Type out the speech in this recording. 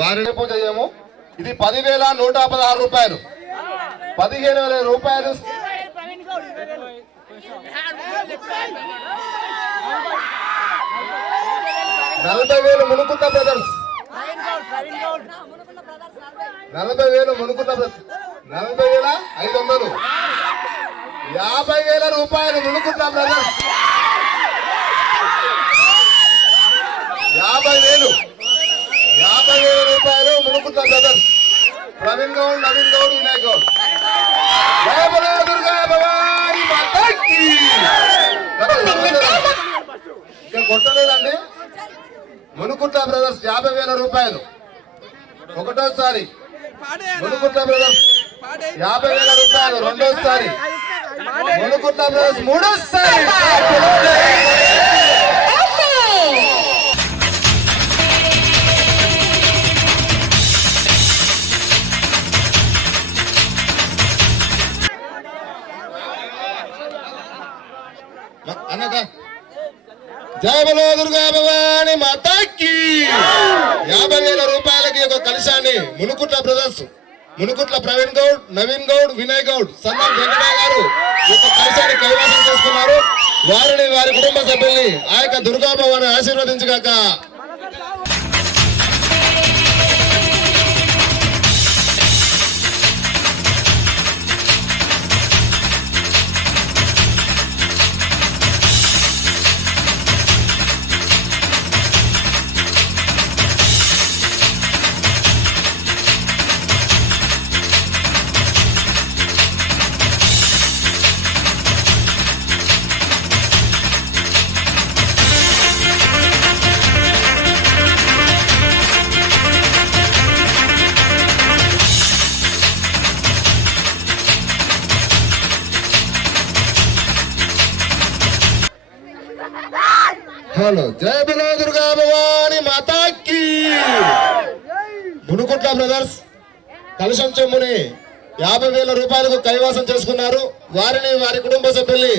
వారిని పూజ చేయము. ఇది 10,116 రూపాయలు. 15,000 రూపాయలు. 40,000 మునుకుంట బ్రదర్స్. 40,000 మునుకుంట బ్రదర్స్. 40,500. 50,000 రూపాయలు మునుకుంట బ్రదర్స్. 50,000 రూపాయలు మునుకుంట బ్రదర్స్. ప్రవీణ్ గౌడ్, నవీన్ గౌడ్, వినాయక్ గౌడ్. జయ బలో దుర్గా భవాని మాతాకి. ఇక్కడ కొట్టలేదండి. మునుకుంట బ్రదర్స్ 50,000 రూపాయలు ఒకటోసారి. మునుకుంట బ్రదర్స్ 50,000 రూపాయలు రెండోసారి. మునుకుంట బ్రదర్స్ మూడోసారి. జయ బలో దుర్గా భవాని మాతాకి. 50,000 రూపాయలకి ఒక కలశాన్ని మునుకుట్ల బ్రదర్స్, మునుకుట్ల ప్రవీణ్ గౌడ్, నవీన్ గౌడ్, వినయ్ గౌడ్, సన్నాం వెంకటయ్య గారు ఒక కలశాన్ని కైవసం చేసుకున్నారు. వారిని వారి కుటుంబ సభ్యుల్ని ఆ యొక్క దుర్గా భవాని ఆశీర్వదించగాక. హలో, జయ బలో దుర్గా భవాని మాతాకి. మునుకుట్ల బ్రదర్స్ కలశం చెమ్ముని 50,000 రూపాయలకు కైవాసం చేసుకున్నారు. వారిని వారి కుటుంబ సభ్యుల్ని